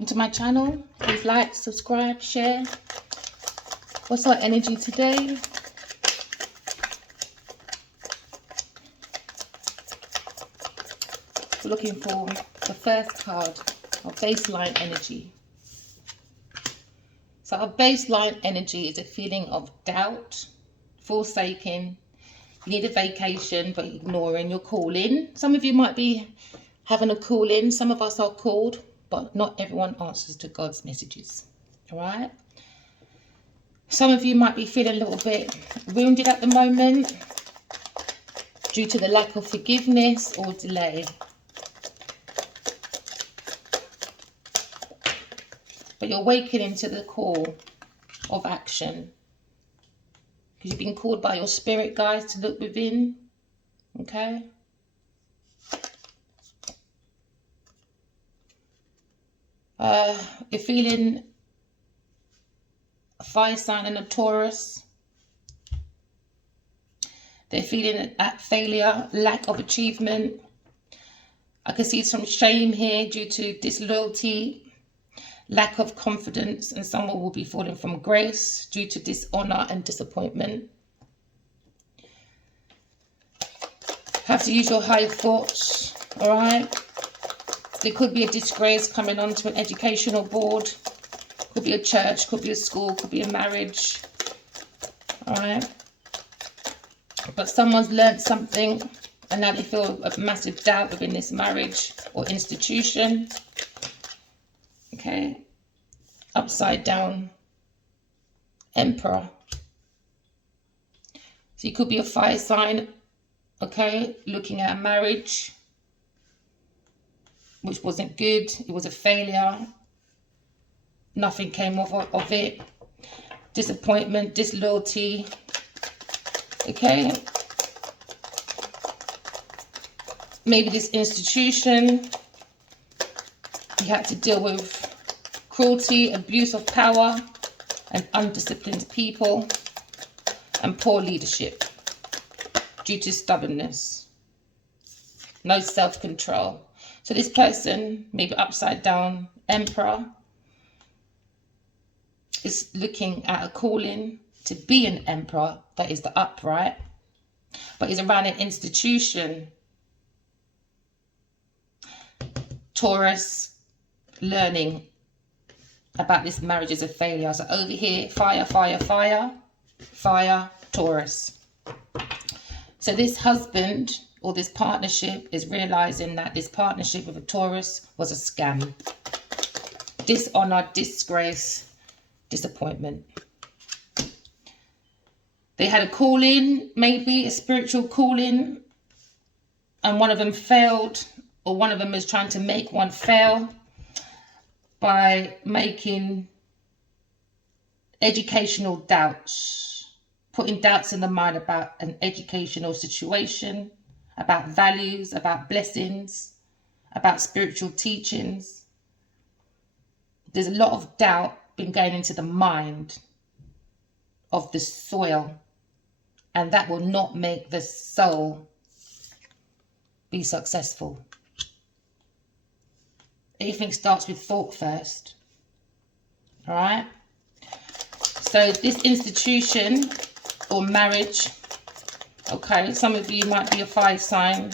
welcome to my channel. Please like, subscribe, share. What's our energy today? We're looking for the first card of baseline energy. So our baseline energy is a feeling of doubt, forsaking. You need a vacation, but ignoring your calling. Some of you might be having a calling. Some of us are called, but not everyone answers to God's messages. All right? Some of you might be feeling a little bit wounded at the moment due to the lack of forgiveness or delay. But you're awakening to the call of action. Because you've been called by your spirit guides to look within. Okay? You're feeling a fire sign and a Taurus. They're feeling at failure, lack of achievement. I can see some shame here due to disloyalty, lack of confidence, and someone will be falling from grace due to dishonor and disappointment. Have to use your high thoughts, all right? There could be a disgrace coming onto an educational board. Could be a church, could be a school, could be a marriage. All right? But someone's learned something and now they feel a massive doubt within this marriage or institution. Okay? Upside down Emperor. So you could be a fire sign, okay? Looking at a marriage which wasn't good. It was a failure. Nothing came of it. Disappointment, disloyalty. Okay. Maybe this institution, you had to deal with cruelty, abuse of power, and undisciplined people, and poor leadership due to stubbornness. No self-control. So this person, maybe upside down Emperor, is looking at a calling to be an emperor, that is the upright, but is around an institution. Taurus, learning about this marriage as a failure. So over here, fire, fire, fire, fire, Taurus. So this husband or this partnership is realizing that this partnership with a Taurus was a scam. Dishonor, disgrace, disappointment. They had a calling, maybe a spiritual calling, and one of them failed, or one of them is trying to make one fail by making educational doubts, putting doubts in the mind about an educational situation, about values, about blessings, about spiritual teachings. There's a lot of doubt been going into the mind of the soil, and that will not make the soul be successful. Everything starts with thought first. All right? So this institution or marriage, okay, some of you might be a fire sign,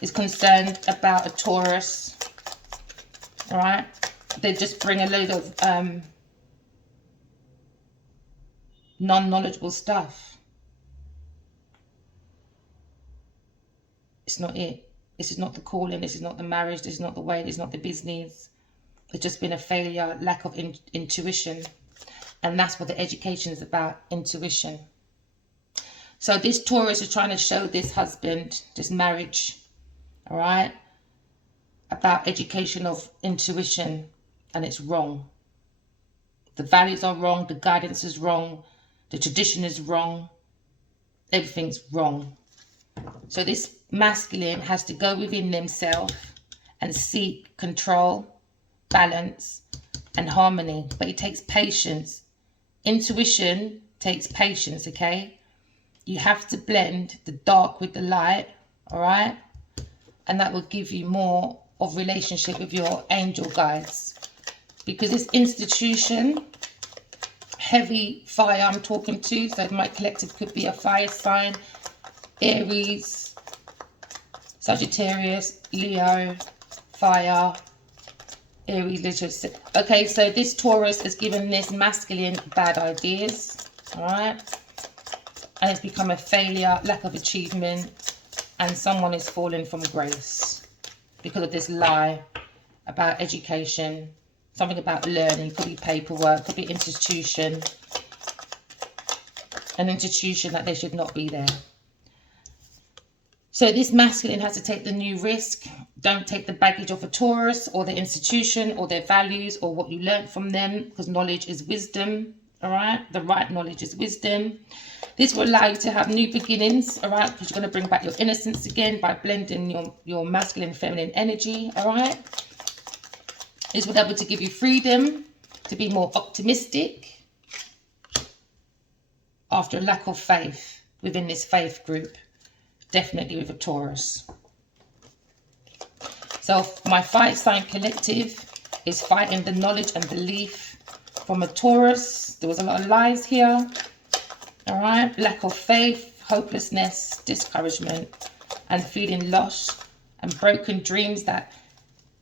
is concerned about a Taurus. All right? They just bring a load of non-knowledgeable stuff. It's not it. This is not the calling. This is not the marriage. This is not the way. This is not the business. It's just been a failure, lack of intuition. And that's what the education is about, intuition. So this Taurus is trying to show this husband, this marriage, all right, about education of intuition, and it's wrong. The values are wrong. The guidance is wrong. The tradition is wrong. Everything's wrong. So this masculine has to go within themselves and seek control, balance, and harmony. But it takes patience. Intuition takes patience, okay? You have to blend the dark with the light, all right? And that will give you more of relationship with your angel guides. because this institution, heavy fire I'm talking to, so my collective could be a fire sign, Aries, Sagittarius, Leo, fire, Aries, Leo. Okay, so this Taurus has given this masculine bad ideas, all right? And it's become a failure, lack of achievement, and someone is falling from grace because of this lie about education, something about learning, could be paperwork, could be institution, an institution that they should not be there. So this masculine has to take the new risk. Don't take the baggage of a Taurus or the institution or their values or what you learned from them, because knowledge is wisdom, all right? The right knowledge is wisdom. This will allow you to have new beginnings, all right? Because you're going to bring back your innocence again by blending your masculine, feminine energy, all right? This will be able to give you freedom to be more optimistic after a lack of faith within this faith group, definitely with a Taurus. So my 5-sign collective is fighting the knowledge and belief from a Taurus. There was a lot of lies here. All right, lack of faith, hopelessness, discouragement, and feeling lost, and broken dreams that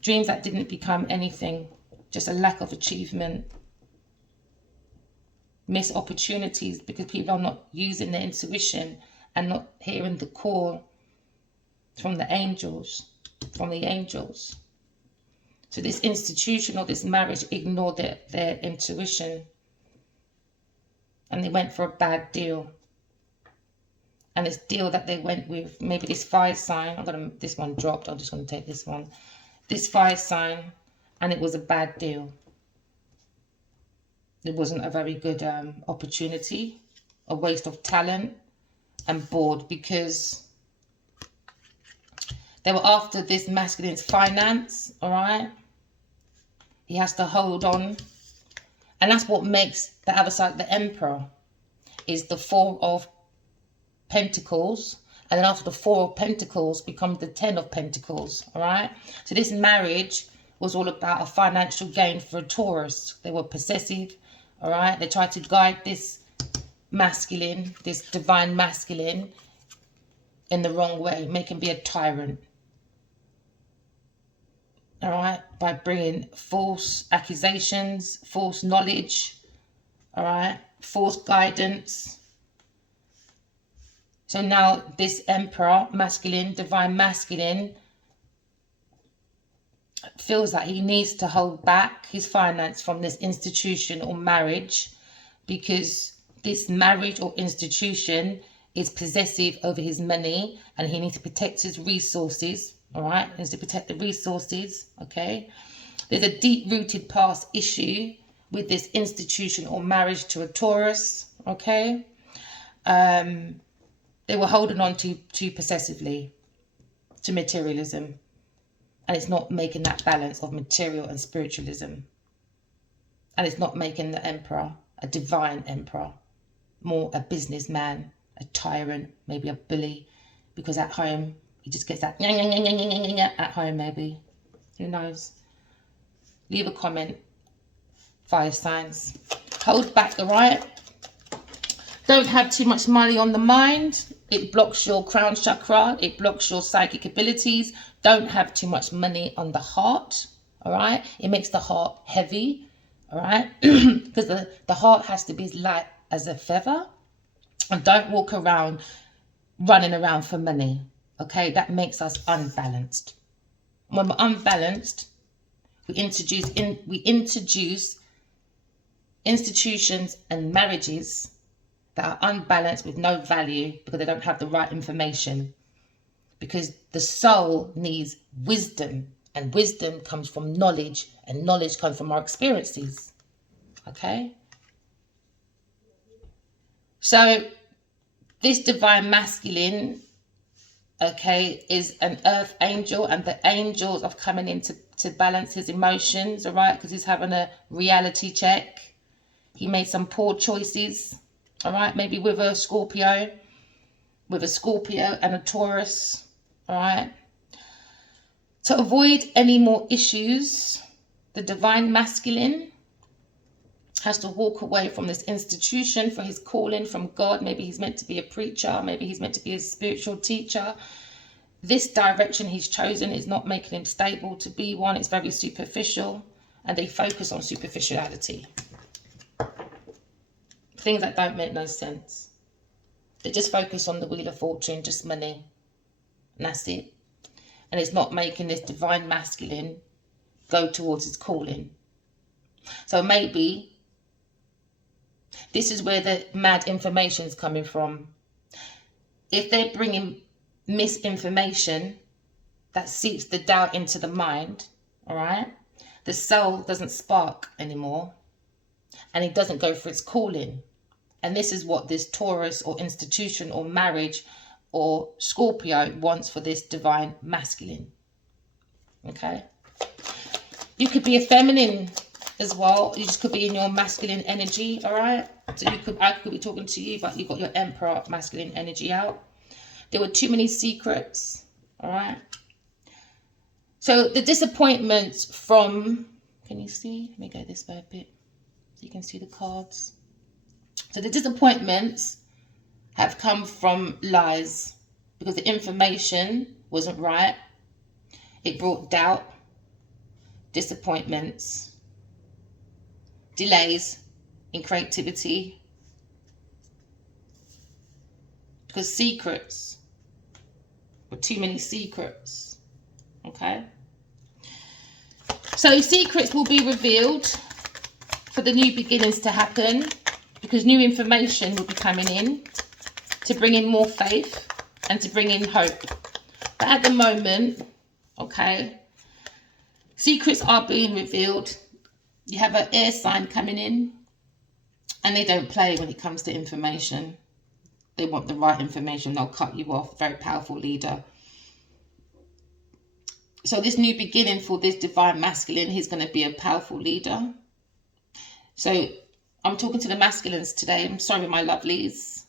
didn't become anything, just a lack of achievement, missed opportunities because people are not using their intuition and not hearing the call from the angels, So this institution or this marriage ignored their intuition, and they went for a bad deal. And this deal that they went with, maybe this 5 sign, this one dropped, I'm just going to take this one. This 5 sign, and it was a bad deal. It wasn't a very good opportunity, a waste of talent, and bored, because they were after this masculine's finance, all right? He has to hold on. And that's what makes the other side, the Emperor, is the 4 of Pentacles. And then after the 4 of Pentacles becomes the 10 of Pentacles, all right? So this marriage was all about a financial gain for a Taurus. They were possessive, all right? They tried to guide this masculine, this divine masculine, in the wrong way, make him be a tyrant. All right, by bringing false accusations, false knowledge, all right, false guidance. So now this Emperor, masculine, divine masculine, feels that he needs to hold back his finance from this institution or marriage, because this marriage or institution is possessive over his money, and he needs to protect his resources. All right, he needs to protect the resources. Okay, there's a deep-rooted past issue with this institution or marriage to a Taurus. Okay, they were holding on too possessively to materialism, and it's not making that balance of material and spiritualism, and it's not making the Emperor a divine Emperor, more a businessman, a tyrant, maybe a bully, because at home he just gets that at home, maybe. Who knows? Leave a comment. Fire signs. Hold back, all right? Don't have too much money on the mind. It blocks your crown chakra. It blocks your psychic abilities. Don't have too much money on the heart, all right? It makes the heart heavy, all right? Because the heart has to be as light as a feather. And don't walk around running around for money. Okay, that makes us unbalanced. When we're unbalanced, we introduce institutions and marriages that are unbalanced with no value, because they don't have the right information. Because the soul needs wisdom, and wisdom comes from knowledge, and knowledge comes from our experiences. Okay? So this divine masculine, okay, is an earth angel, and the angels are coming in to balance his emotions, all right, because he's having a reality check. He made some poor choices, all right, maybe with a Scorpio and a Taurus, all right. To avoid any more issues, the divine masculine has to walk away from this institution for his calling from God. Maybe he's meant to be a preacher. Maybe he's meant to be a spiritual teacher. This direction he's chosen is not making him stable to be one. It's very superficial, and they focus on superficiality. Things that don't make no sense. They just focus on the Wheel of Fortune, just money, and that's it. And it's not making this divine masculine go towards his calling. So maybe this is where the mad information is coming from. If they're bringing misinformation that seeps the doubt into the mind, all right, the soul doesn't spark anymore, and it doesn't go for its calling. And this is what this Taurus or institution or marriage or Scorpio wants for this divine masculine. Okay, you could be a feminine as well. You just could be in your masculine energy. All right, so I could be talking to you, but you got your Emperor masculine energy out. There were too many secrets. All right, so the disappointments from, can you see, let me go this way a bit so you can see the cards. So the disappointments have come from lies, because the information wasn't right. It brought doubt, disappointments, delays in creativity, because secrets were too many secrets. Okay, so secrets will be revealed for the new beginnings to happen, because new information will be coming in to bring in more faith and to bring in hope. But at the moment, okay, secrets are being revealed. You have an air sign coming in, and they don't play when it comes to information. They want the right information. They'll cut you off. Very powerful leader. So this new beginning for this divine masculine, he's going to be a powerful leader. So I'm talking to the masculines today. I'm sorry, my lovelies.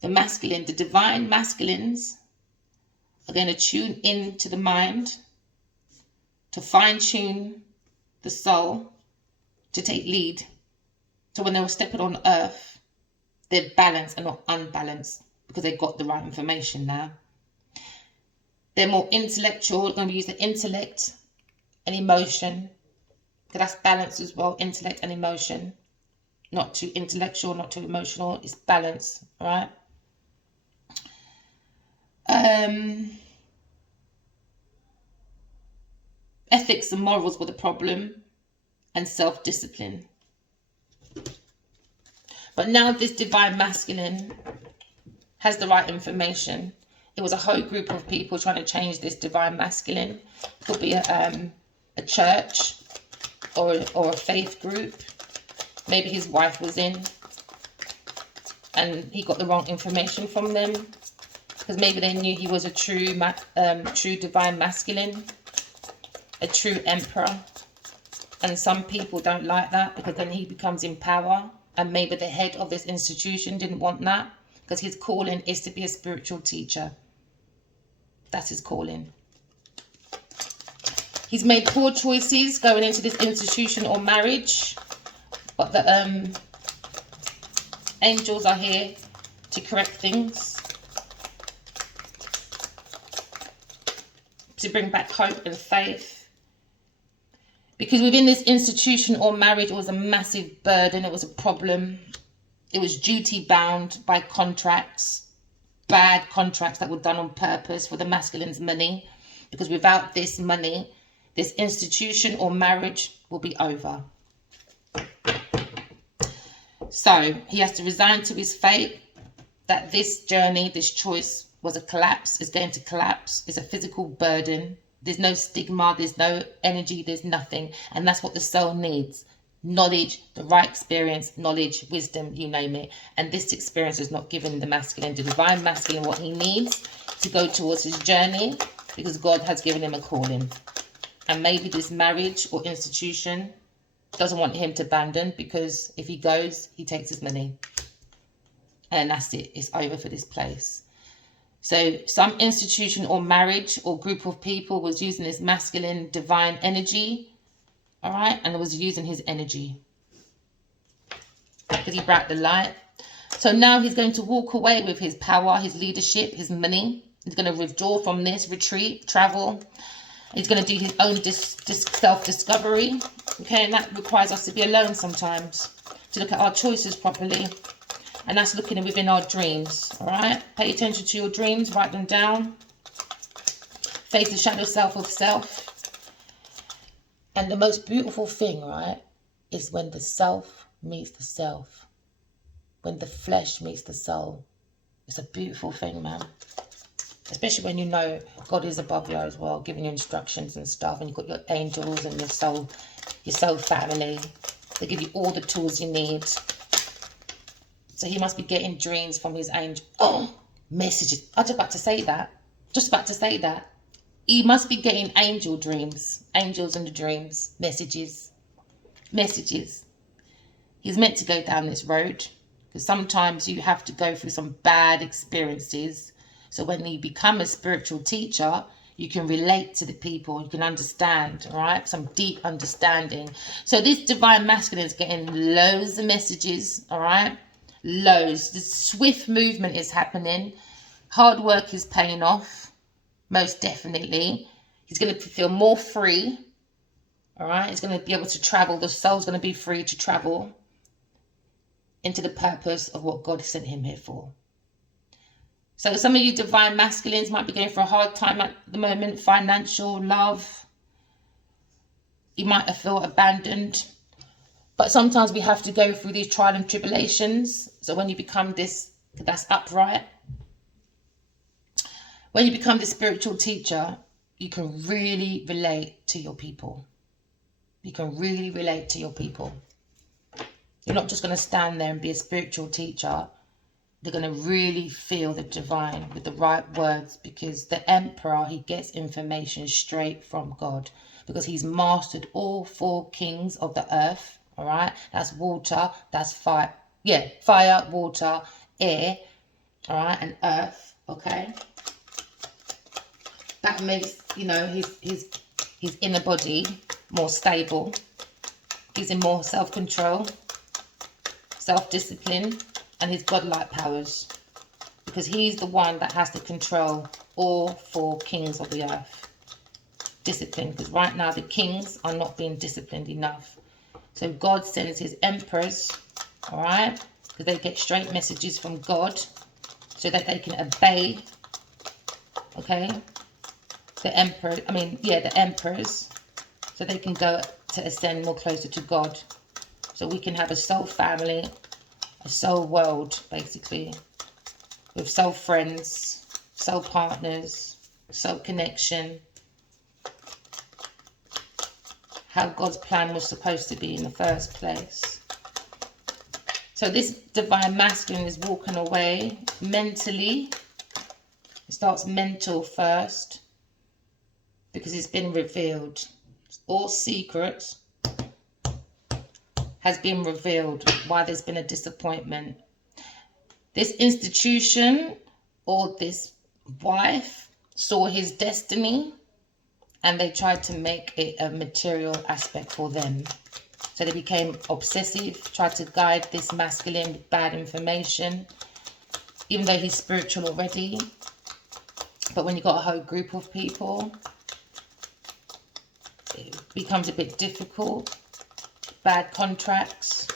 The masculine, the divine masculines are going to tune into the mind, to fine-tune the soul, to take lead. So when they were stepping on earth, they're balanced and not unbalanced, because they got the right information now. They're more intellectual. They're going to use the intellect and emotion, because that's balance as well, intellect and emotion. Not too intellectual, not too emotional. It's balance, all right? Ethics and morals were the problem, and self-discipline. But now this divine masculine has the right information. It was a whole group of people trying to change this divine masculine. It could be a church or a faith group. Maybe his wife was in and he got the wrong information from them, because maybe they knew he was a true divine masculine, a true emperor. And some people don't like that, because then he becomes in power, and maybe the head of this institution didn't want that, because his calling is to be a spiritual teacher. That's his calling. He's made poor choices going into this institution or marriage, but the angels are here to correct things, to bring back hope and faith. Because within this institution or marriage, it was a massive burden. It was a problem. It was duty bound by contracts, bad contracts that were done on purpose for the masculine's money. Because without this money, this institution or marriage will be over. So he has to resign to his fate, that this journey, this choice was a collapse, is going to collapse. It's a physical burden. There's no stigma, there's no energy, there's nothing. And that's what the soul needs. Knowledge, the right experience, knowledge, wisdom, you name it. And this experience is not giving the masculine, the divine masculine, what he needs to go towards his journey, because God has given him a calling. And maybe this marriage or institution doesn't want him to abandon, because if he goes, he takes his money. And that's it. It's over for this place. So some institution or marriage or group of people was using this masculine divine energy all right? And it was using his energy because he brought the light. So now he's going to walk away with his power, his leadership, his money. He's going to withdraw from this retreat, travel. He's going to do his own self-discovery. Okay, and that requires us to be alone sometimes, to look at our choices properly. And that's looking within our dreams, all right? Pay attention to your dreams, write them down. Face the shadow self of self. And the most beautiful thing, right, is when the self meets the self. When the flesh meets the soul. It's a beautiful thing, man. Especially when you know God is above you as well, giving you instructions and stuff. And you've got your angels and your soul family. They give you all the tools you need. So he must be getting dreams from his angel. Oh, messages. I was just about to say that. Just about to say that. He must be getting angel dreams. Angels in the dreams. Messages. Messages. He's meant to go down this road. Because sometimes you have to go through some bad experiences. So when you become a spiritual teacher, you can relate to the people. You can understand, all right? Some deep understanding. So this divine masculine is getting loads of messages, all right? Loads. The swift movement is happening. Hard work is paying off, most definitely. He's going to feel more free, all right? He's going to be able to travel. The soul's going to be free to travel into the purpose of what God sent him here for. So some of you divine masculines might be going for a hard time at the moment. Financial, love. You might have felt abandoned. But sometimes we have to go through these trials and tribulations. So when you become this, that's upright. When you become the spiritual teacher, you can really relate to your people. You can really relate to your people. You're not just going to stand there and be a spiritual teacher. They're going to really feel the divine with the right words, because the emperor, he gets information straight from God, because he's mastered all 4 kings of the earth. All right, that's water, that's fire. Yeah, fire, water, air, all right, and earth. Okay, that makes, you know, his inner body more stable. Gives him more self-control, self-discipline, and his godlike powers, because he's the one that has to control all 4 kings of the earth. Discipline, because right now the kings are not being disciplined enough. So God sends his emperors, all right, because they get straight messages from God so that they can obey, okay, the emperors, so they can go to ascend more closer to God. So we can have a soul family, a soul world, basically, with soul friends, soul partners, soul connection. How God's plan was supposed to be in the first place. So this divine masculine is walking away mentally. It starts mental first, because it's been revealed. All secrets has been revealed, why there's been a disappointment. This institution or this wife saw his destiny, and they tried to make it a material aspect for them. So they became obsessive, tried to guide this masculine with bad information, even though he's spiritual already. But when you've got a whole group of people, it becomes a bit difficult. Bad contracts,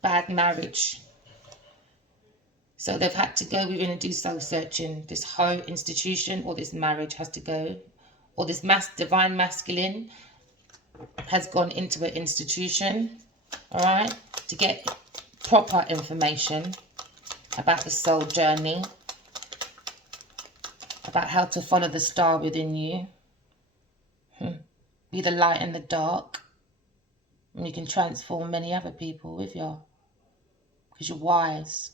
bad marriage. So they've had to go within and do soul searching. This whole institution or this marriage has to go, or this divine masculine has gone into an institution, all right, to get proper information about the soul journey, about how to follow the star within you. Be the light in the dark, and you can transform many other people with you, because you're wise.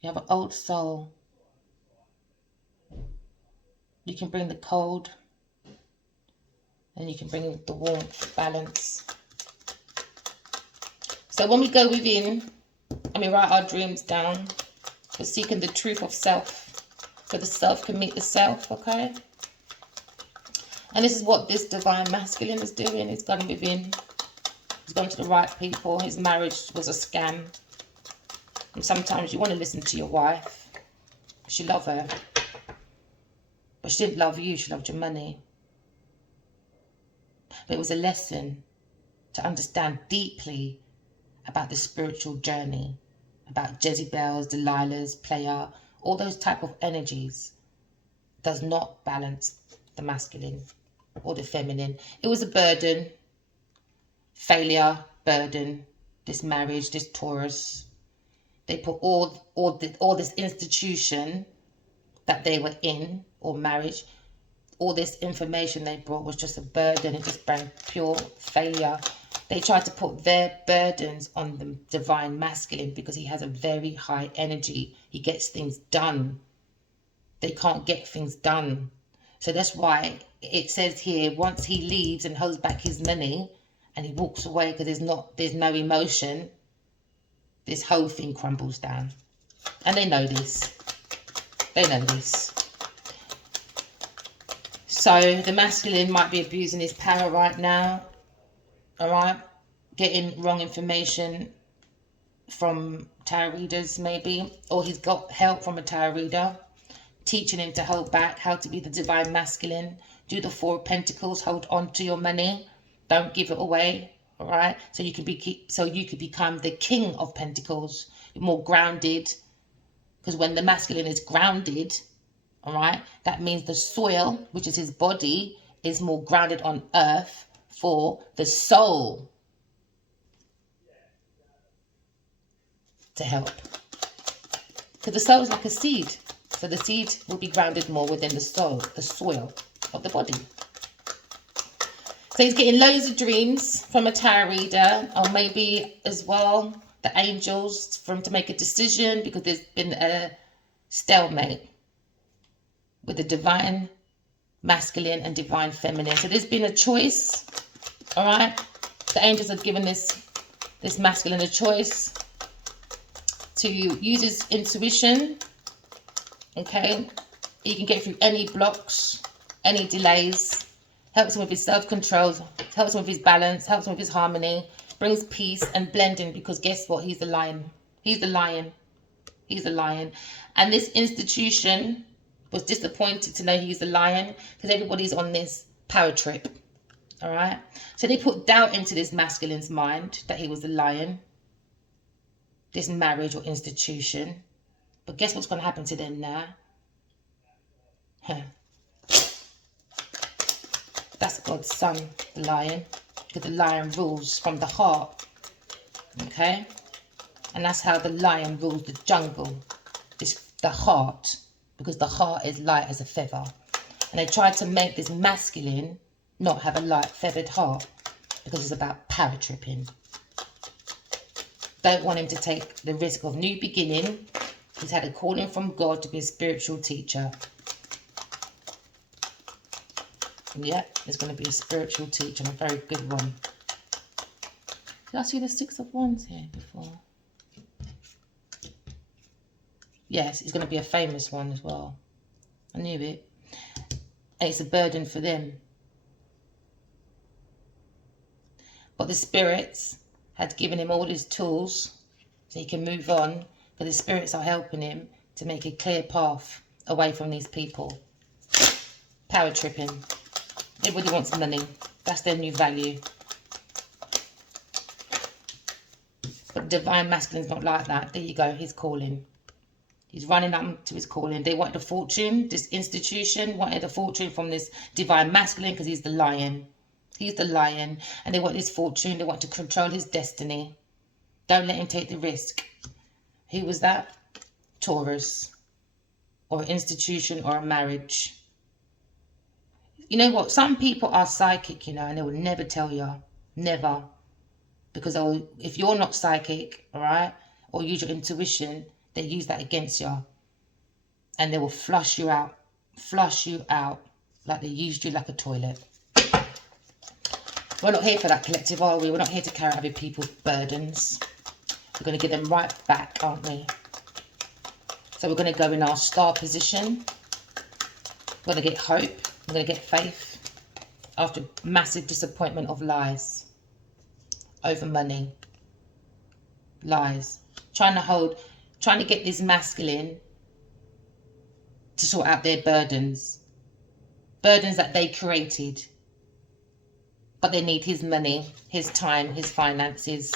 You have an old soul. You can bring the cold, and you can bring the warmth, balance. So when we go within and we write our dreams down, we're seeking the truth of self, so the self can meet the self, okay? And this is what this divine masculine is doing. He's gone within. He's gone to the right people. His marriage was a scam. And sometimes you want to listen to your wife. She loved her. But she didn't love you. She loved your money. But it was a lesson to understand deeply about the spiritual journey. About Jezebels, Delilahs, player. All those type of energies does not balance the masculine or the feminine. It was a burden. Failure, burden. This marriage, this Taurus. They put all this institution that they were in, or marriage, all this information they brought was just a burden. It just brought pure failure. They tried to put their burdens on the divine masculine because he has a very high energy. He gets things done. They can't get things done. So that's why it says here, once he leaves and holds back his money and he walks away because there's no emotion, this whole thing crumbles down. And they know this. They know this. So the masculine might be abusing his power right now. Alright? Getting wrong information from tarot readers maybe. Or he's got help from a tarot reader. Teaching him to hold back. How to be the divine masculine. Do the 4 of Pentacles. Hold on to your money. Don't give it away. Alright? So you could become the King of Pentacles. You're more grounded. Because when the masculine is grounded, all right, that means the soil, which is his body, is more grounded on earth for the soul to help. Because the soul is like a seed. So the seed will be grounded more within the soil of the body. So he's getting loads of dreams from a tarot reader, or maybe as well the angels for him to make a decision, because there's been a stalemate with the divine masculine and divine feminine. So there's been a choice, all right? The angels have given this masculine a choice to use his intuition, okay? He can get through any blocks, any delays, helps him with his self-control, helps him with his balance, helps him with his harmony, brings peace and blending, because guess what? He's the lion. He's the lion. He's the lion. And this institution was disappointed to know he's the lion, because everybody's on this power trip. All right? So they put doubt into this masculine's mind that he was the lion, this marriage or institution. But guess what's going to happen to them now? That's God's son, the lion. Because the lion rules from the heart. Okay? And that's how the lion rules the jungle. It's the heart. Because the heart is light as a feather. And they tried to make this masculine not have a light feathered heart. Because it's about power tripping. Don't want him to take the risk of new beginning. He's had a calling from God to be a spiritual teacher. Yeah, he's going to be a spiritual teacher, and a very good one. Did I see the 6 of Wands here before? Yes, he's going to be a famous one as well. I knew it. And it's a burden for them. But the spirits had given him all his tools so he can move on. But the spirits are helping him to make a clear path away from these people. Power tripping. Everybody wants money. That's their new value. But divine masculine's not like that. There you go. He's calling. He's running up to his calling. They wanted a fortune. This institution wanted a fortune from this divine masculine because he's the lion. He's the lion. And they want his fortune. They want to control his destiny. Don't let him take the risk. Who was that? Taurus. Or an institution or a marriage. You know what? Some people are psychic, you know, and they will never tell you. Never. Because if you're not psychic, all right, or use your intuition, they use that against you. And they will flush you out. Flush you out like they used you like a toilet. We're not here for that, collective, are we? We're not here to carry other people's burdens. We're going to give them right back, aren't we? So we're going to go in our star position. We're going to get hope. We're going to get faith. after massive disappointment of lies over money. Lies. Trying to get this masculine to sort out their burdens. Burdens that they created. But they need his money, his time, his finances,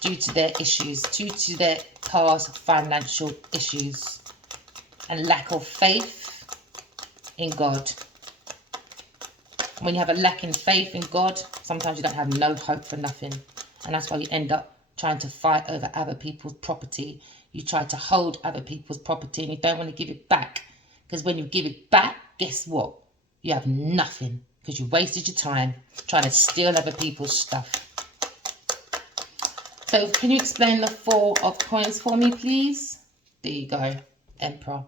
due to their issues, due to their past financial issues and lack of faith in God. When you have a lack in faith in God, sometimes you don't have no hope for nothing. And that's why you end up trying to fight over other people's property. You try to hold other people's property and you don't want to give it back. Because when you give it back, guess what? You have nothing. Because you wasted your time trying to steal other people's stuff. So can you explain the 4 of coins for me, please? There you go. Emperor.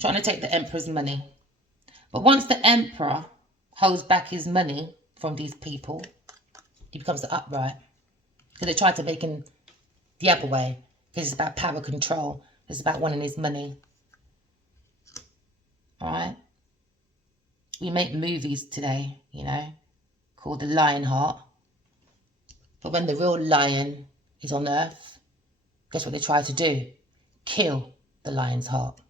Trying to take the Emperor's money. But once the Emperor holds back his money from these people, he becomes the upright. Because they try to make him the other way. Because it's about power control. It's about wanting his money. Alright? We make movies today, you know, called The Lionheart. But when the real lion is on earth, guess what they try to do? Kill the lion's heart.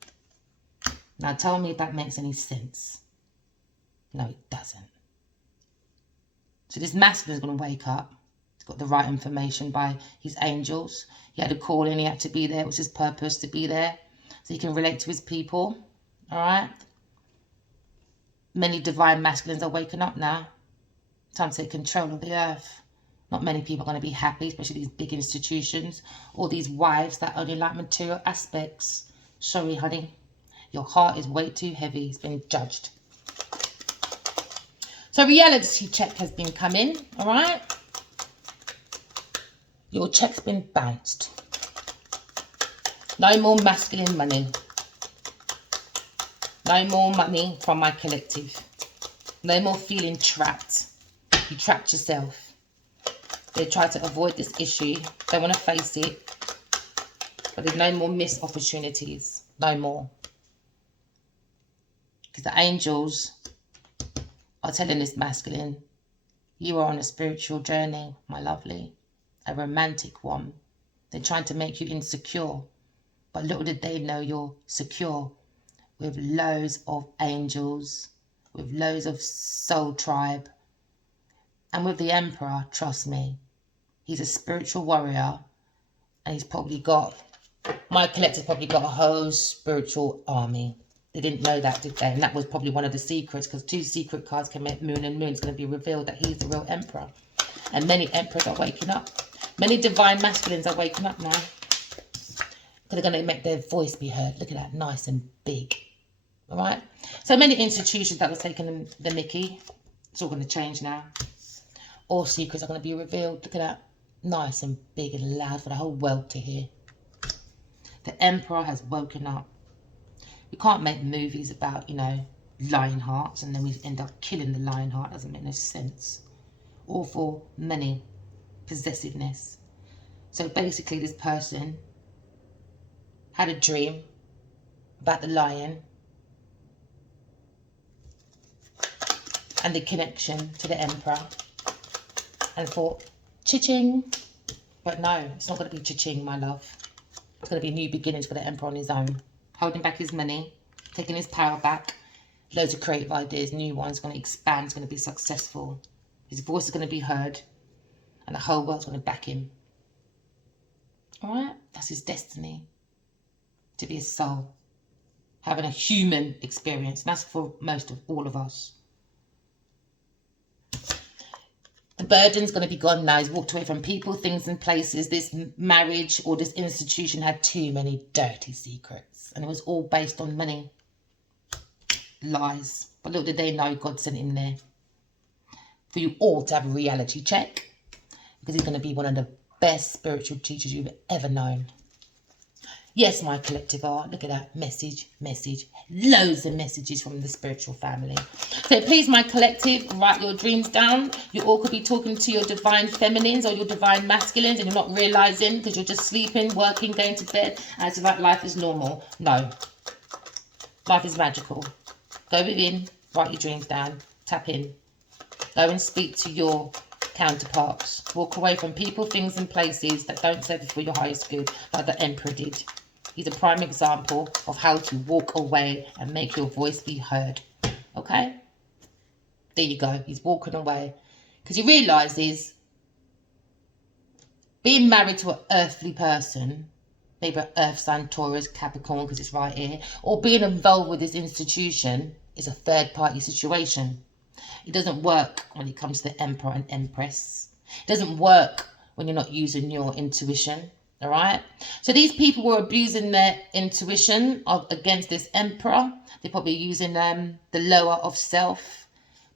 Now tell me if that makes any sense. No, it doesn't. So this masculine is going to wake up. He's got the right information by his angels. He had a calling, he had to be there. It was his purpose to be there. So he can relate to his people. All right? Many divine masculines are waking up now. Time to take control of the earth. Not many people are going to be happy, especially these big institutions. All these wives that only like material aspects. Sorry, honey. Your heart is way too heavy. It's been judged. So reality check has been coming. All right? Your check's been bounced. No more masculine money. No more money from my collective. No more feeling trapped. You trapped yourself. They try to avoid this issue. Don't want to face it. But there's no more missed opportunities. No more. Because the angels are telling this masculine, you are on a spiritual journey, my lovely. A romantic one. They're trying to make you insecure. But little did they know you're secure. With loads of angels, with loads of soul tribe, and with the Emperor, trust me, he's a spiritual warrior, and he's probably got, my collective probably got a whole spiritual army. They didn't know that, did they? And that was probably one of the secrets, because 2 secret cards came out, Moon and Moon. It's going to be revealed that he's the real Emperor. And many Emperors are waking up. Many divine masculines are waking up now. Because they're going to make their voice be heard. Look at that, nice and big. All right. So many institutions that were taking the mickey, it's all going to change now. All secrets are going to be revealed. Look at that. Nice and big and loud for the whole world to hear. The Emperor has woken up. We can't make movies about, you know, lion hearts and then we end up killing the lion heart. Doesn't make no sense. All for money, possessiveness. So basically this person had a dream about the lion and the connection to the Emperor and thought, cha-ching. But no, it's not going to be cha-ching, my love. It's going to be new beginnings for the Emperor on his own. Holding back his money, taking his power back. Loads of creative ideas, new ones, going to expand, it's going to be successful. His voice is going to be heard and the whole world's going to back him. All right? That's his destiny. To be a soul. Having a human experience. And that's for most of all of us. The burden's going to be gone now. He's walked away from people, things and places. This marriage or this institution had too many dirty secrets. And it was all based on money. Lies. But little did they know God sent him there. For you all to have a reality check. Because he's going to be one of the best spiritual teachers you've ever known. Yes, my collective art. Look at that. Message. Loads of messages from the spiritual family. So please, my collective, write your dreams down. You all could be talking to your divine feminines or your divine masculines and you're not realising because you're just sleeping, working, going to bed. And it's like life is normal. No. Life is magical. Go within. Write your dreams down. Tap in. Go and speak to your counterparts. Walk away from people, things and places that don't serve you for your highest good, like the Emperor did. He's a prime example of how to walk away and make your voice be heard. Okay? There you go. He's walking away. Because he realises being married to an earthly person, maybe an earth sign, Taurus, Capricorn, because it's right here, or being involved with this institution is a third party situation. It doesn't work when it comes to the Emperor and Empress. It doesn't work when you're not using your intuition. All right. So these people were abusing their intuition against this Emperor. They're probably using the lower of self.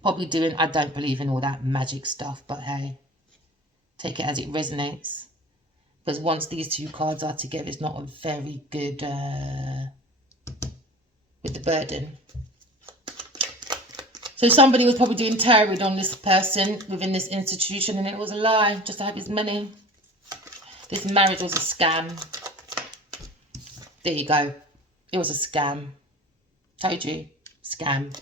Probably doing, I don't believe in all that magic stuff, but hey, take it as it resonates. Because once these two cards are together, it's not a very good with the burden. So somebody was probably doing tarot on this person within this institution, and it was a lie, just to have his money. This marriage was a scam. There you go. It was a scam. Told you. Scam.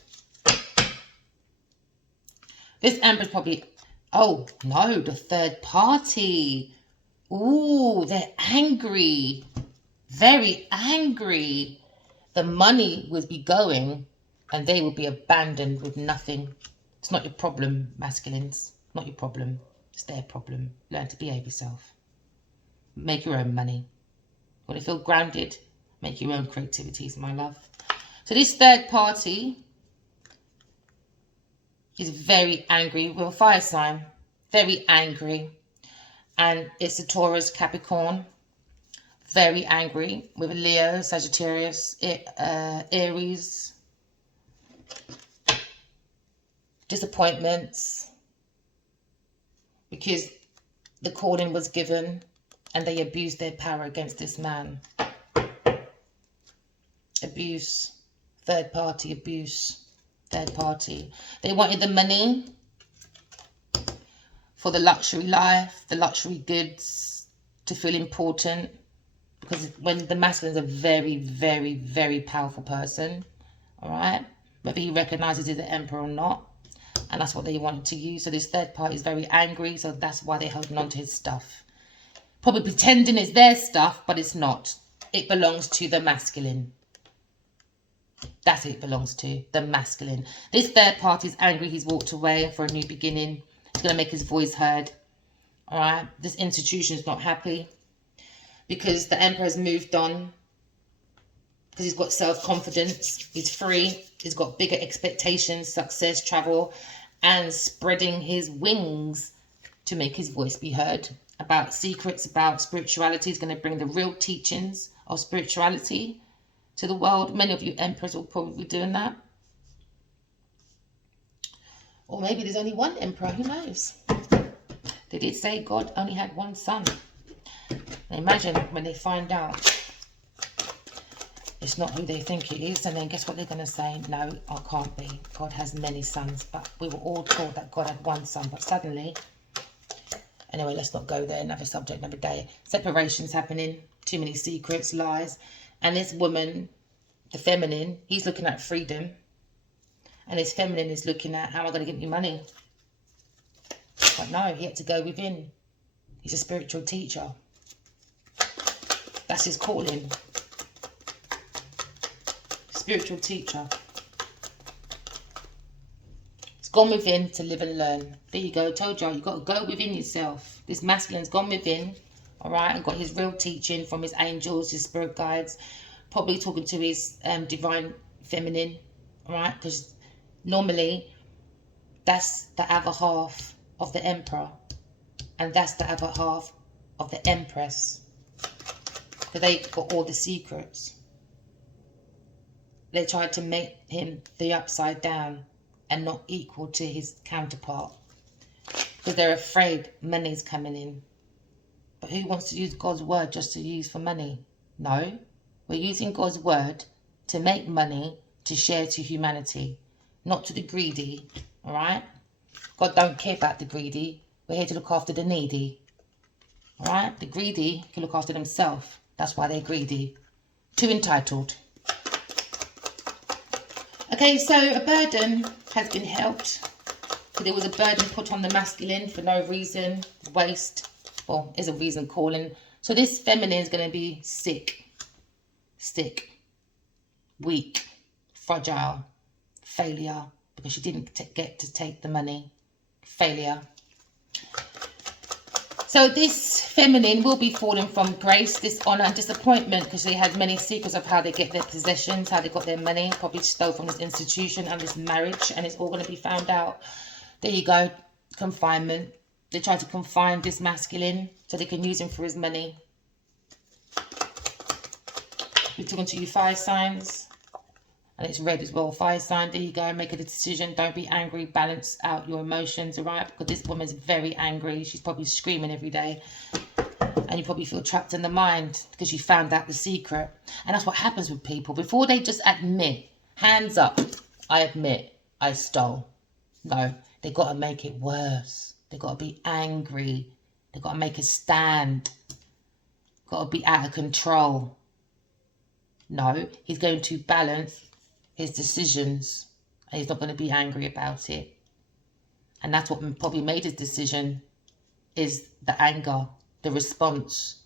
This Emperor's probably... Oh, no, the third party. Ooh, they're angry. Very angry. The money would be going and they will be abandoned with nothing. It's not your problem, masculines. Not your problem. It's their problem. Learn to behave yourself. Make your own money. Want to feel grounded? Make your own creativities, my love. So this third party is very angry with a fire sign. Very angry. And it's a Taurus, Capricorn. Very angry with a Leo, Sagittarius, Aries. Disappointments. Because the calling was given and they abused their power against this man. Abuse. Third party abuse. Third party. They wanted the money for the luxury life, the luxury goods, to feel important. Because when the masculine is a very, very, very powerful person, all right, whether he recognizes he's the Emperor or not, and that's what they wanted to use. So this third party is very angry, so that's why they're holding on to his stuff. Probably pretending it's their stuff, but it's not. It belongs to the masculine. That's who it belongs to, the masculine. This third party is angry. He's walked away for a new beginning. He's going to make his voice heard. All right. This institution is not happy because the Emperor has moved on. Because he's got self-confidence. He's free. He's got bigger expectations, success, travel, and spreading his wings to make his voice be heard. About secrets, about spirituality. He's going to bring the real teachings of spirituality to the world. Many of you emperors will probably be doing that. Or maybe there's only one emperor, who knows? They did say God only had one son. And imagine when they find out it's not who they think it is, and then guess what they're going to say? No, I can't be. God has many sons, but we were all taught that God had one son, but suddenly... Anyway, let's not go there. Another subject, another day. Separations happening. Too many secrets, lies. And this woman, the feminine, he's looking at freedom. And his feminine is looking at, how am I going to get me money? But no, he had to go within. He's a spiritual teacher. That's his calling. Spiritual teacher. It's gone within to live and learn. There you go. I told you, you've got to go within yourself. This masculine's gone within. All right, and got his real teaching from his angels, his spirit guides, probably talking to his divine feminine, all right, because normally that's the other half of the Emperor, and that's the other half of the Empress, because they got all the secrets. They tried to make him the upside down and not equal to his counterpart, because they're afraid money's coming in. But who wants to use God's word just to use for money? No. We're using God's word to make money to share to humanity, not to the greedy. All right? God don't care about the greedy. We're here to look after the needy. All right? The greedy can look after themselves. That's why they're greedy. Too entitled. Okay. Okay, so a burden has been helped. So there was a burden put on the masculine for no reason, waste, or is a reason calling. So this feminine is going to be sick, weak, fragile, failure, because she didn't get to take the money. Failure. So this feminine will be falling from grace, dishonor, and disappointment, because they had many secrets of how they get their possessions, how they got their money, probably stole from this institution and this marriage, and it's all going to be found out. There you go. Confinement. They try to confine this masculine so they can use him for his money. We're talking to you fire signs. And it's red as well. Fire sign. There you go. Make a decision. Don't be angry. Balance out your emotions, all right? Because this woman's very angry. She's probably screaming every day. And you probably feel trapped in the mind because you found out the secret. And that's what happens with people. Before they just admit, hands up, I admit, I stole. No, they got to make it worse. They got to be angry. They got to make a stand. Got to be out of control. No, he's going to balance his decisions, and he's not going to be angry about it. And that's what probably made his decision, is the anger, the response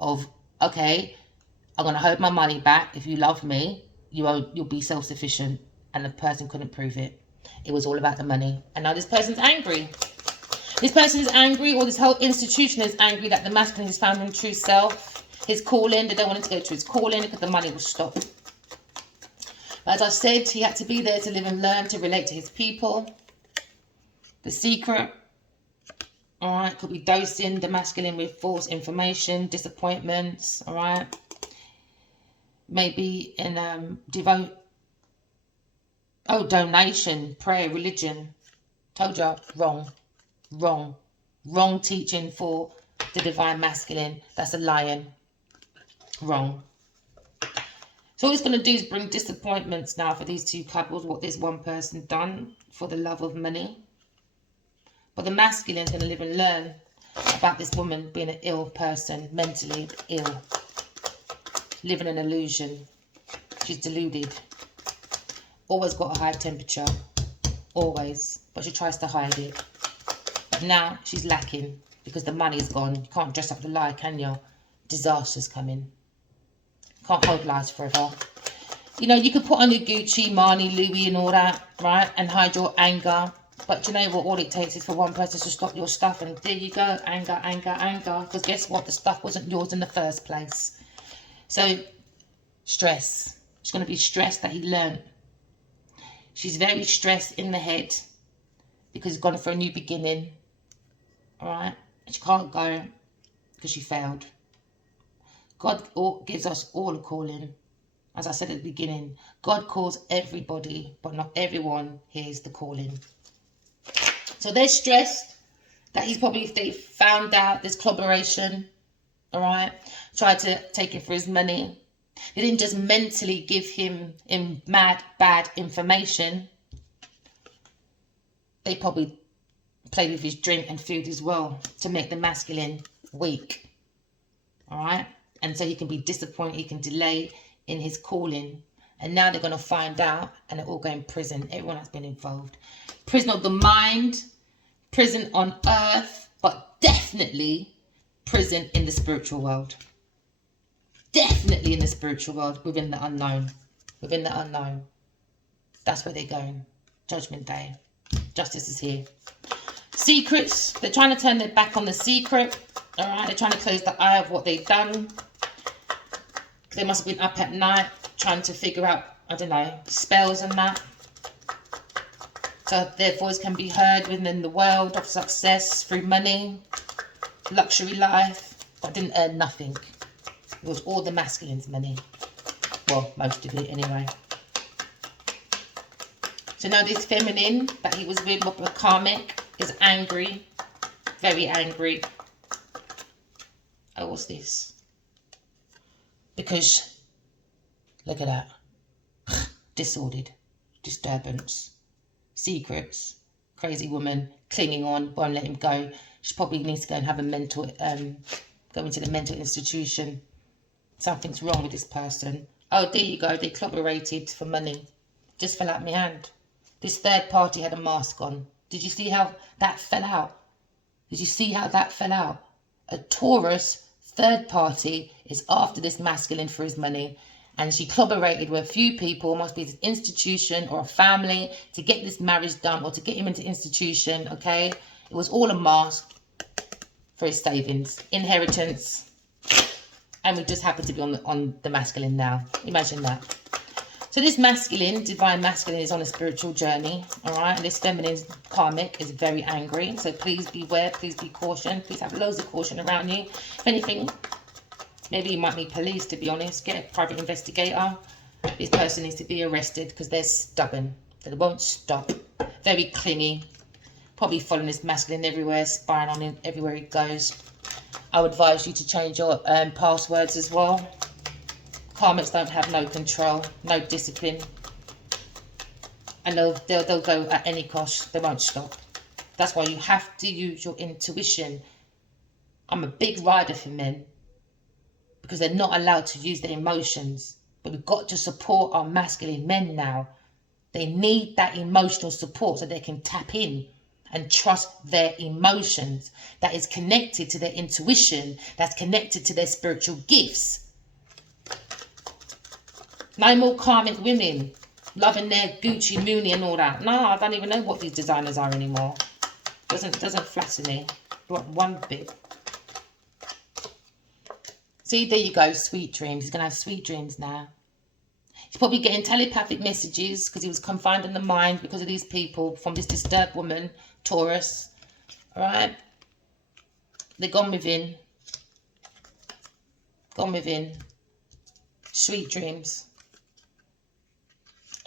of, okay, I'm going to hold my money back. If you love me, you'll be self-sufficient. And the person couldn't prove it. It was all about the money. And now this person's angry. This person is angry, or this whole institution is angry that the masculine has found his true self, his calling. They don't want him to go to his calling because the money will stop. But as I said, he had to be there to live and learn, to relate to his people. The secret, all right, could be dosing the masculine with false information, disappointments, all right. Maybe in donation, prayer, religion. Told you, wrong teaching for the divine masculine. That's a lion. Wrong. So all it's going to do is bring disappointments now for these two couples, what this one person done for the love of money. But the masculine is going to live and learn about this woman being an ill person, mentally ill, living an illusion. She's deluded. Always got a high temperature, always, but she tries to hide it. But now she's lacking because the money's gone. You can't dress up the lie, can you? Disaster's coming. Can't hold lies forever. You know, you could put on your Gucci, Marni, Louis and all that, right? And hide your anger. But you know what? All it takes is for one person to stop your stuff. And there you go. Anger, anger, anger. Because guess what? The stuff wasn't yours in the first place. So, stress. She's going to be stressed that he learned. She's very stressed in the head. Because he's gone for a new beginning. Alright? And she can't go because she failed. God gives us all a calling. As I said at the beginning, God calls everybody, but not everyone hears the calling. So they're stressed that if they found out this collaboration, all right, tried to take him for his money. They didn't just mentally give him bad information. They probably played with his drink and food as well to make the masculine weak, all right? And so he can be disappointed, he can delay in his calling. And now they're going to find out and they're all going to prison. Everyone has been involved. Prison of the mind, prison on earth, but definitely prison in the spiritual world. Definitely in the spiritual world, within the unknown. Within the unknown. That's where they're going. Judgment Day. Justice is here. Secrets. They're trying to turn their back on the secret. All right. They're trying to close the eye of what they've done. They must have been up at night trying to figure out, I don't know, spells and that. So their voice can be heard within the world of success through money, luxury life, but didn't earn nothing. It was all the masculine's money. Well, most of it anyway. So now this feminine that he was with, the karmic, is angry. Very angry. Oh, what's this? Because, look at that. Disordered. Disturbance. Secrets. Crazy woman. Clinging on. Won't let him go. She probably needs to go and have a mental, go into the mental institution. Something's wrong with this person. Oh, there you go. They collaborated for money. Just fell out my hand. This third party had a mask on. Did you see how that fell out? Did you see how that fell out? A Taurus third party is after this masculine for his money. And she collaborated with a few people, must be an institution or a family, to get this marriage done or to get him into institution, okay? It was all a mask for his savings, inheritance. And we just happen to be on the masculine now. Imagine that. So this masculine, divine masculine, is on a spiritual journey, all right? And this feminine karmic is very angry. So please beware, please be caution. Please have loads of caution around you. If anything, maybe you might need police, to be honest. Get a private investigator. This person needs to be arrested because they're stubborn. They won't stop. Very clingy. Probably following this masculine everywhere, spying on him everywhere he goes. I would advise you to change your passwords as well. Karmics don't have no control, no discipline. And they'll go at any cost. They won't stop. That's why you have to use your intuition. I'm a big rider for men, because they're not allowed to use their emotions. But we've got to support our masculine men now. They need that emotional support so they can tap in and trust their emotions. That is connected to their intuition. That's connected to their spiritual gifts. No more karmic women loving their Gucci, Mooney and all that. No, I don't even know what these designers are anymore. Doesn't flatter me. Not one bit. See, there you go, sweet dreams. He's going to have sweet dreams now. He's probably getting telepathic messages because he was confined in the mind because of these people from this disturbed woman, Taurus. All right? They're gone within. Gone within. Sweet dreams.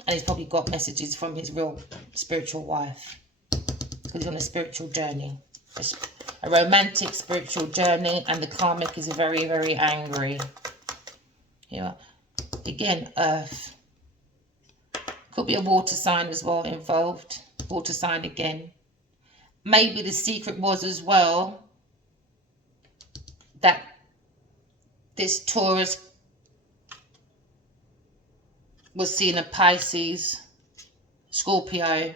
And he's probably got messages from his real spiritual wife, because he's on a spiritual journey. A romantic spiritual journey, and the karmic is very, very angry. Yeah. Again, Earth. Could be a water sign as well involved. Water sign again. Maybe the secret was as well that this Taurus was seeing a Pisces, Scorpio,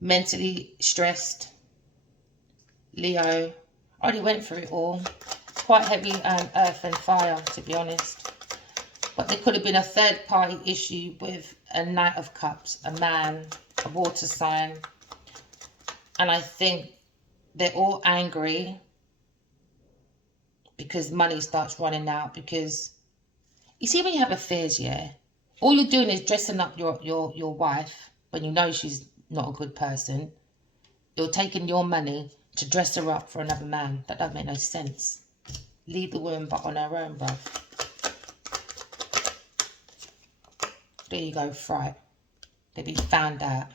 mentally stressed, Leo. I already went through it all. Quite heavy earth and fire, to be honest. But there could have been a third party issue with a Knight of Cups, a man, a water sign. And I think they're all angry because money starts running out. Because you see, when you have affairs, yeah, all you're doing is dressing up your wife when you know she's not a good person. You're taking your money to dress her up for another man. That don't make no sense. Leave the woman but on her own, bruv. There you go, fright. They be found out.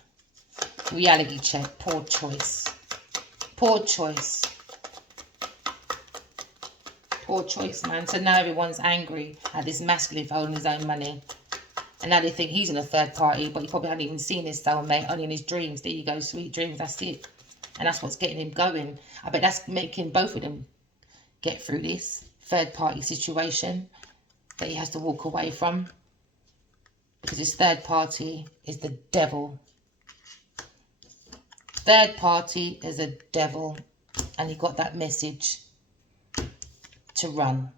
Reality check. Poor choice. Poor choice. Poor choice, man. So now everyone's angry at this masculine for holding his own money. And now they think he's in a third party, but he probably hadn't even seen his soulmate, only in his dreams. There you go, sweet dreams, that's it. And that's what's getting him going. I bet that's making both of them get through this third party situation that he has to walk away from. Because his third party is the devil. Third party is a devil. And he got that message to run.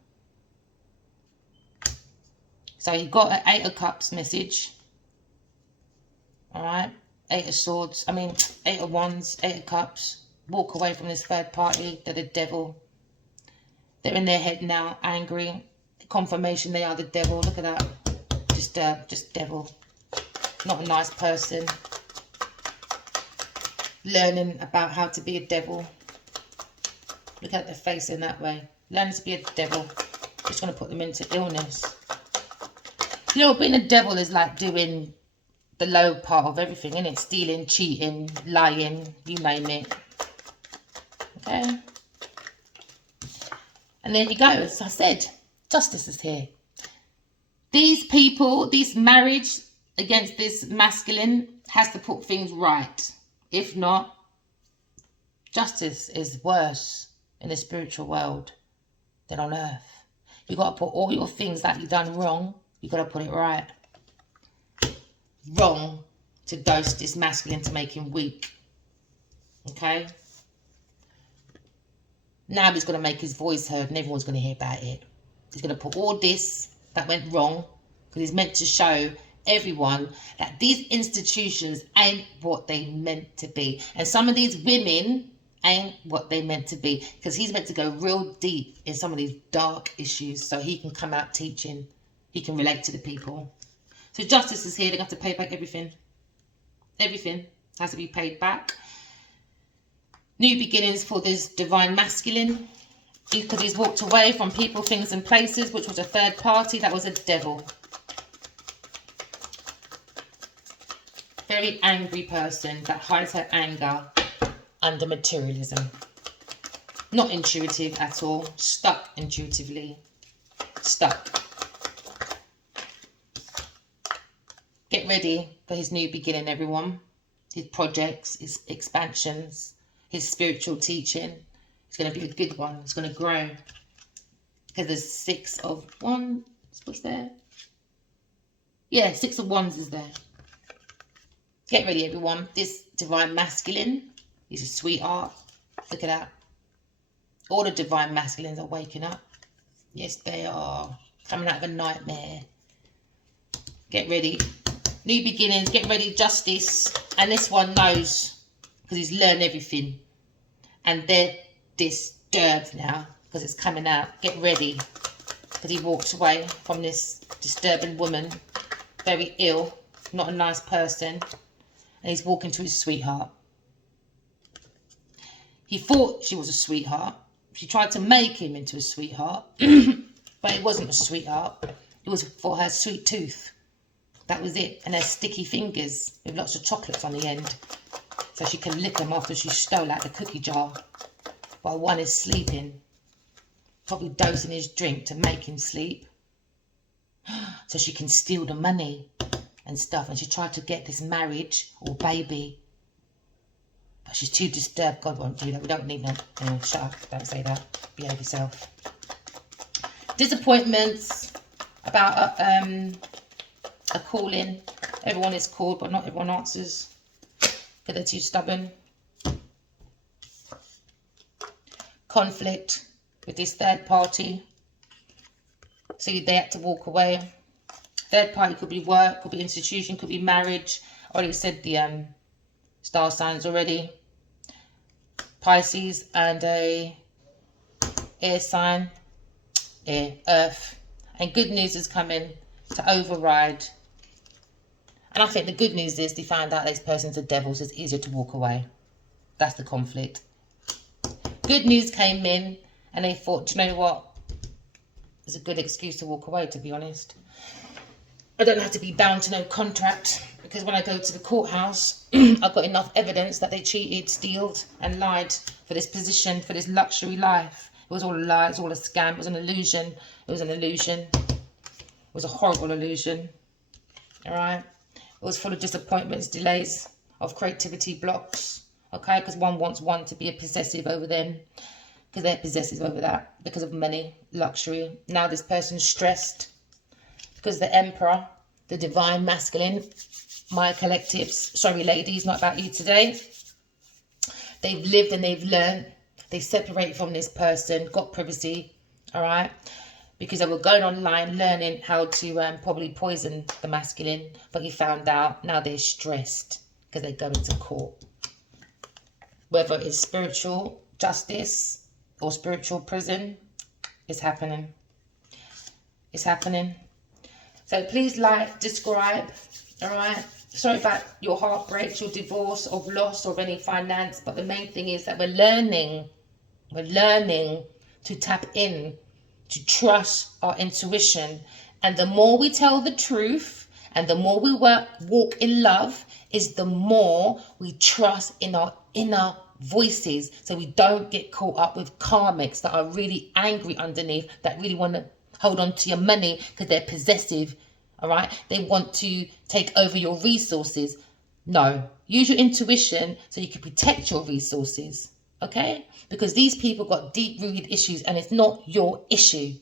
So he got an 8 of Cups message. Alright. 8 of Swords. 8 of Wands. 8 of Cups. Walk away from this third party. They're the devil. They're in their head now. Angry. Confirmation they are the devil. Look at that. Just devil. Not a nice person. Learning about how to be a devil. Look at their face in that way. Learning to be a devil. Just going to put them into illness. You know, being a devil is like doing the low part of everything, isn't it? Stealing, cheating, lying, you name it. Okay? And there you go. As I said, justice is here. These people, this marriage against this masculine has to put things right. If not, justice is worse in the spiritual world than on earth. You got to put all your things that you've done wrong, you got to put it right. Wrong to dose this masculine to make him weak. Okay? Now he's going to make his voice heard and everyone's going to hear about it. He's going to put all this that went wrong, because he's meant to show everyone that these institutions ain't what they meant to be. And some of these women ain't what they meant to be, because he's meant to go real deep in some of these dark issues so he can come out teaching. He can relate to the people. So justice is here. They're going to have to pay back everything. Everything has to be paid back. New beginnings for this divine masculine, because he's walked away from people, things and places, which was a third party. That was a devil. Very angry person that hides her anger under materialism. Not intuitive at all. Stuck intuitively. Stuck. Get ready for his new beginning, everyone. His projects, his expansions, his spiritual teaching. It's going to be a good one. It's going to grow. Because there's 6 of Wands. What's there? Yeah, 6 of Wands is there. Get ready, everyone. This divine masculine, he's a sweetheart. Look at that. All the divine masculines are waking up. Yes, they are. Coming out of a nightmare. Get ready. New beginnings. Get ready. Justice. And this one knows, because he's learned everything. And they're disturbed now, because it's coming out. Get ready. Because he walked away from this disturbing woman. Very ill. Not a nice person. And he's walking to his sweetheart. He thought she was a sweetheart. She tried to make him into a sweetheart. But it wasn't a sweetheart. It was for her sweet tooth. That was it. And her sticky fingers with lots of chocolates on the end. So she can lick them after she stole out the cookie jar. While one is sleeping. Probably dosing his drink to make him sleep. So she can steal the money and stuff. And she tried to get this marriage or baby. But she's too disturbed. God won't do that. We don't need them. Oh, shut up. Don't say that. Behave yourself. Disappointments about a calling. Everyone is called, but not everyone answers. Because they're too stubborn. Conflict with this third party. So they had to walk away. Third party could be work, could be institution, could be marriage. I already said the star signs already. Pisces and a air sign. Air, earth. And good news is coming to override. And I think the good news is they found out this person's a devil, so it's easier to walk away. That's the conflict. Good news came in and they thought, do you know what? It's a good excuse to walk away, to be honest. I don't have to be bound to no contract, because when I go to the courthouse, I've got enough evidence that they cheated, stealed and lied for this position, for this luxury life. It was all a lie, it was all a scam, it was an illusion. It was an illusion. It was a horrible illusion. All right? It was full of disappointments, delays, of creativity blocks. Okay? Because one wants one to be a possessive over them. Because they're possessive over that. Because of money, luxury. Now this person's stressed. Because the Emperor, the divine masculine, my collectives, sorry ladies, not about you today. They've lived and they've learned. They separate from this person, got privacy, all right? Because they were going online learning how to probably poison the masculine. But he found out, now they're stressed because they go into court. Whether it's spiritual justice or spiritual prison, it's happening. It's happening. So please like, describe, all right? Sorry about your heartbreaks, your divorce, of loss, or of any finance. But the main thing is that we're learning to tap in, to trust our intuition. And the more we tell the truth and the more we walk in love, is the more we trust in our inner voices. So we don't get caught up with karmics that are really angry underneath, that really want to hold on to your money because they're possessive, all right? They want to take over your resources. No, use your intuition so you can protect your resources, okay? Because these people got deep-rooted issues and it's not your issue,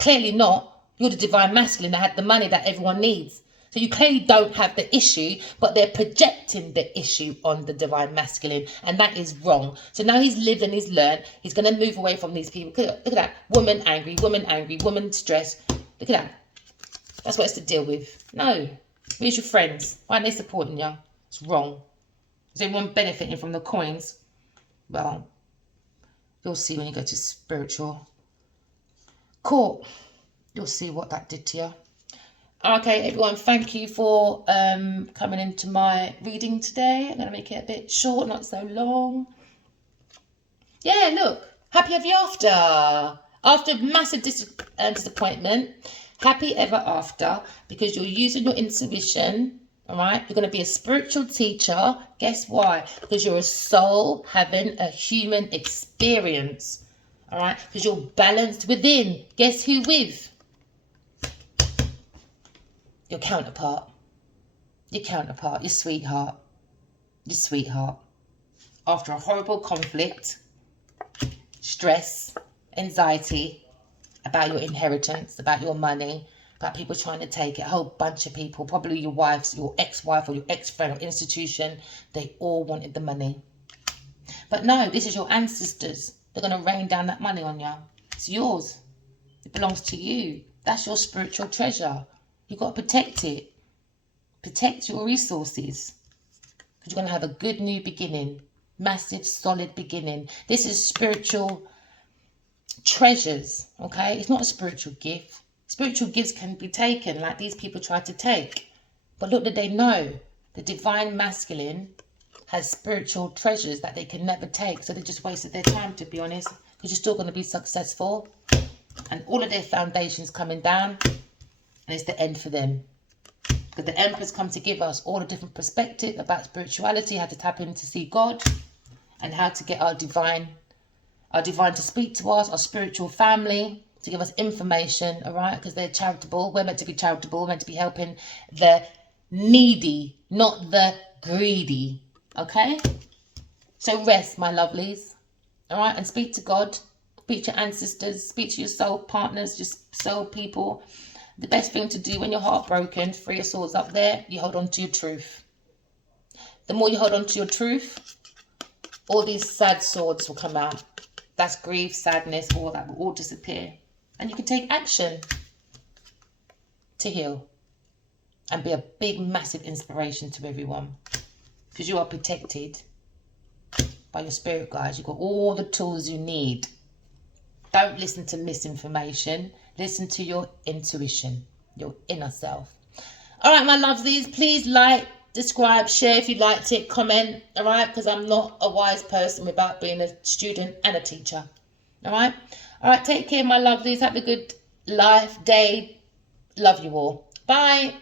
Clearly not. You're the divine masculine that had the money that everyone needs. So you clearly don't have the issue, but they're projecting the issue on the divine masculine, and that is wrong. So now he's lived and he's learned. He's going to move away from these people. Look at that. Woman angry, woman stressed. Look at that. That's what it's to deal with. No. Where's your friends? Why aren't they supporting you? It's wrong. Is everyone benefiting from the coins? Well, you'll see when you go to spiritual court. You'll see what that did to you. Okay, everyone, thank you for coming into my reading today. I'm going to make it a bit short, not so long. Yeah, look, happy ever after. After massive disappointment, happy ever after, because you're using your intuition, all right? You're going to be a spiritual teacher. Guess why? Because you're a soul having a human experience, all right? Because you're balanced within. Guess who with? Your counterpart, your sweetheart, After a horrible conflict, stress, anxiety about your inheritance, about your money, about people trying to take it, a whole bunch of people, probably your wives, your ex-wife or your ex-friend or institution, they all wanted the money. But no, this is your ancestors. They're going to rain down that money on you. It's yours. It belongs to you. That's your spiritual treasure. You've got to protect it. Protect your resources. Because you're going to have a good new beginning. Massive, solid beginning. This is spiritual treasures. Okay? It's not a spiritual gift. Spiritual gifts can be taken like these people tried to take. But look, did they know? The divine masculine has spiritual treasures that they can never take. So they just wasted their time, to be honest. Because you're still going to be successful. And all of their foundations coming down. And it's the end for them. Because the Emperor's come to give us all a different perspective about spirituality, how to tap in to see God, and how to get our divine to speak to us, our spiritual family, to give us information, all right? Because they're charitable. We're meant to be charitable. We're meant to be helping the needy, not the greedy, okay? So rest, my lovelies, all right? And speak to God, speak to your ancestors, speak to your soul partners, just soul people. The best thing to do when you're heartbroken, 3 of Swords up there, you hold on to your truth. The more you hold on to your truth, all these sad swords will come out. That's grief, sadness, all that will all disappear. And you can take action to heal and be a big, massive inspiration to everyone. Because you are protected by your spirit guides. You've got all the tools you need. Don't listen to misinformation. Listen to your intuition, your inner self. All right, my lovesies, please like, subscribe, share if you liked it, comment, all right? Because I'm not a wise person without being a student and a teacher, all right? All right, take care, my lovelies. Have a good life, day. Love you all. Bye.